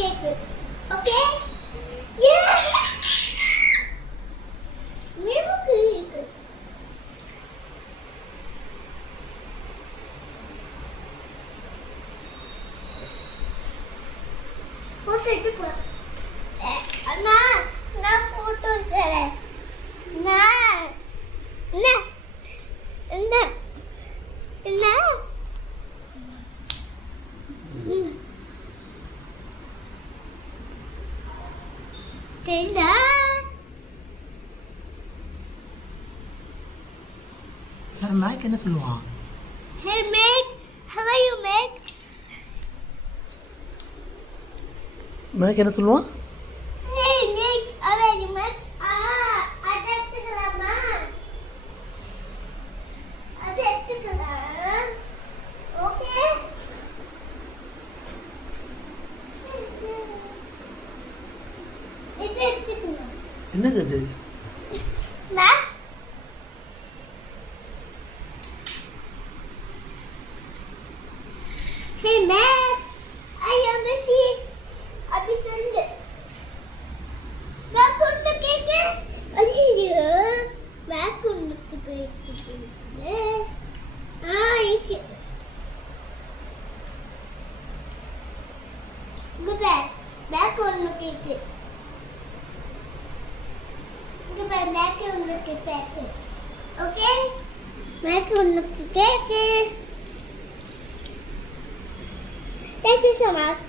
Cake. Okay? Yeah. Ma'am cake. Photo எடுத்து அண்ணா நான் photo எடுக்கிறேன். நான் என்ன என்ன என்ன தெரியுதா? நாய்க்கு என்ன சொல்லுவான்? Hey Meg, how are you Meg? நாய்க்கு என்ன சொல்லுவான்? Hey Meg, how are you Meg? அது எடுத்துக்கலாமா? அது எடுத்துக்கலாம். ஓகே? இது எடுத்துக்கலாம். என்னது அது? நான் Hey Meg, I am busy. Abi சொல்லு. நான் கொண்டு கேக்க. அஜிஜோ. நான் கொண்டு போயிட்டு. இருக்கு. குபே. நான் கொண்டு கேக்கு. குபே நான் கொண்டு கேக்கு. ஓகே? நான் கொண்டு கேக்கு. Thank you so much.